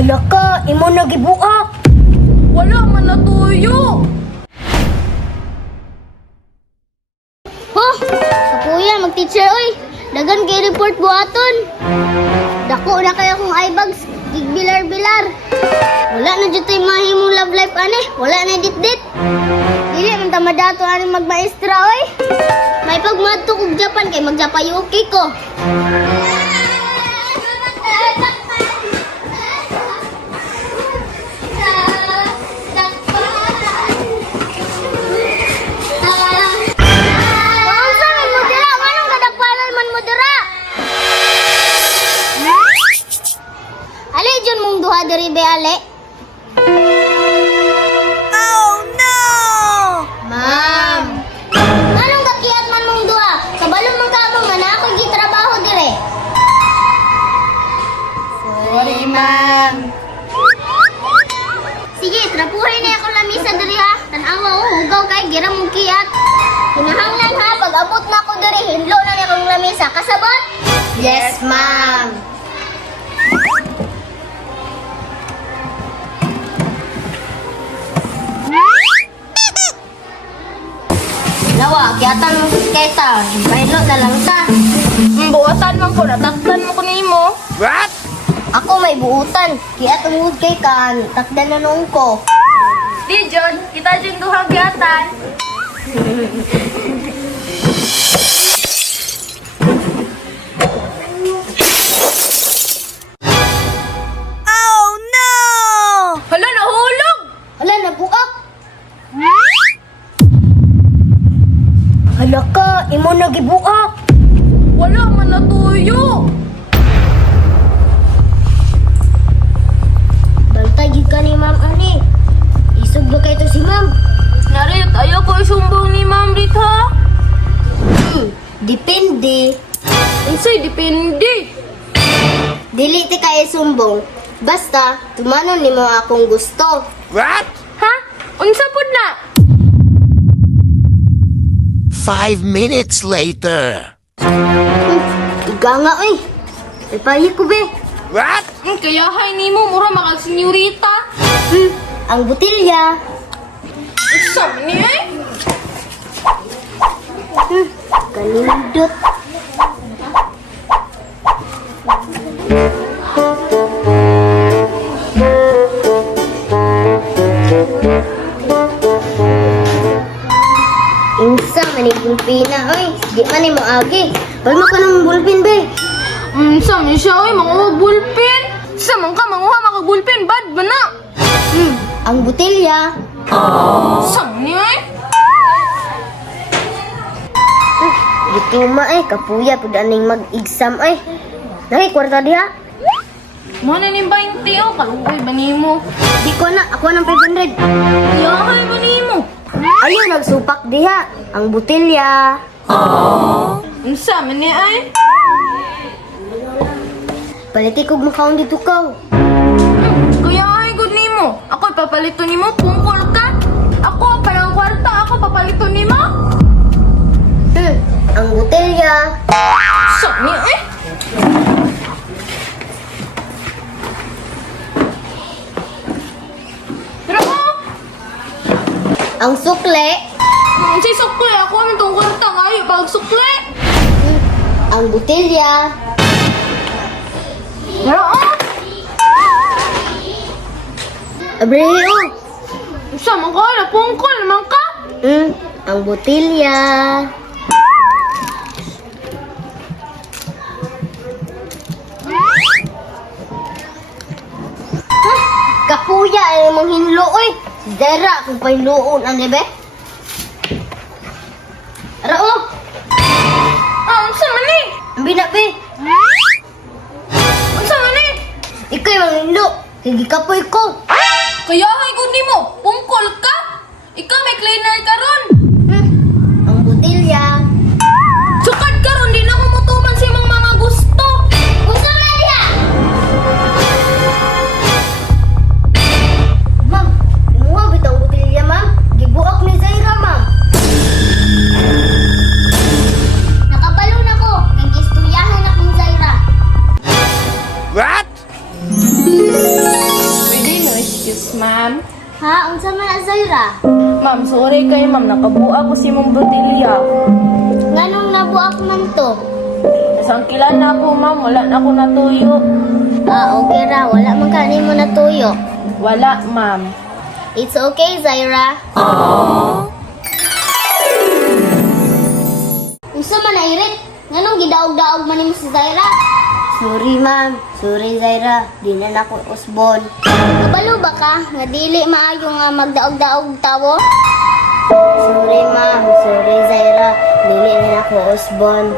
Hala ka, imo nagibuak. Wala man na tuyo. Ho! Kapuya, mag-teacher, oy! Dagan kay report buhaton. Dako na kayo kung eyebags, gigbilar-bilar. Wala na dito yung mahimong love life, ane. Wala na dit-dit. Dili, man tamadato, ane magmaestra, oy. May pagmadto kong Japan, kay magjapayuki ko. Dari be ale. Oh no! Ma'am. Anong kakiat man mong duha? Kabalon man ka mo nga na ako gitrabaho dire. Sorry, ma'am. Sige, trapuhin na ako lamisa diri ha. Tanawa ko hugaw kay gira mong kiat. Hinahanglan ha pag abot na ako diri hinlo na ni akong lamisa. Kasabot? Yes, ma'am. Lawa, kiatan mo sa sketa. Pailot na lang ta. Buwatan man ko, nataktan mo ko nimo. What? Ako may buutan. Kaya tungod kay kan. Takdan na noong ko. Di John, kita dyan duhang gatan. Oh no! Hala, nahulog! Wala, nabuak. Hala ka, imo nagibuak. Wala man na tuyo. Bantay ka ni ma'am ani. Isog ba kayo to si ma'am? Narit, ayaw ko isumbong ni Ma'am Rita. Depende. Unsay depende. Dili ti kay sumbong. Basta, tumanon ni mo akong gusto. What? Ha? Unsa pud na? 5 minutes later. Iga nga oy. Ipayi ko be. What? Kaya hay nimo mura makag senyorita. Ang butilya. Unsa man ni eh? Kanindot. Insa maning bulpina oy. Di man ni mo agi. Balmo ka ng bulpin be. Unsa man siya oy manguha bulpen? Sa man ka manguha maka bulpen bad ba na? Ang butilya. Unsa man ni eh? Gituma kapuya pud aning mag-exam ay. Naki kwarta diha. Mo na ni 20 oh, kaluoy ba nimo? Di ko na, ako ng 500. Yahay ba nimo? Ayun, nagsupak diha. Ang butilya. Unsa man ni ay? Paliti kog makaon dito ka. Kaya ay good nimo. Ako papalito nimo pungkol ka. Ako parang kwarta, ako papalito nimo. Ang butilya. Sa ni eh? Pero ko, Ang sukle. si sukle, ako ang itong kwarta kayo pag sukle. Ang butilya. Pero Abreo. sa man ka, napungkol naman ka. Ang butilya. Kapuya ay mong hinlo oy. Dara kung pahinuon ang lebe. Rao. Unsa man ni? Ang binabi. Unsa man ni? Ikaw yung hinlo. Kigikapoy ko. Kaya ay good nimo, pungkol ka. Ikaw may cleaner ka ron. Ang butilya. Sukad ka ron, di na ko mutuman sa imong mga gusto. Gusto na niya! Ma'am, imuha bitang butilya, ma'am. Gibuak ni Zaira, ma'am. Nakabalo na ko. Kay istoryahan akong Zaira. What? Yes, ma'am. Ha? Unsa man na Zaira? Ma'am, sorry kay ma'am. Nakabuak ko si mong botilya. Nganong nabuak man to? Nasangkilan na ako, ma'am. Wala na ako natuyo. Okay ra. Wala man kanin mo natuyo. Wala, ma'am. It's okay, Zaira. Unsa man na Irit? Nganong gidaog-daog man nimo si Zaira? Sorry, ma'am. Sorry, Zaira. Di na ako usbon. Kabalo ba ka? Nga dili maayo nga magdaog-daog tawo? Sorry, ma'am. Sorry, Zaira. Dili na ako usbon.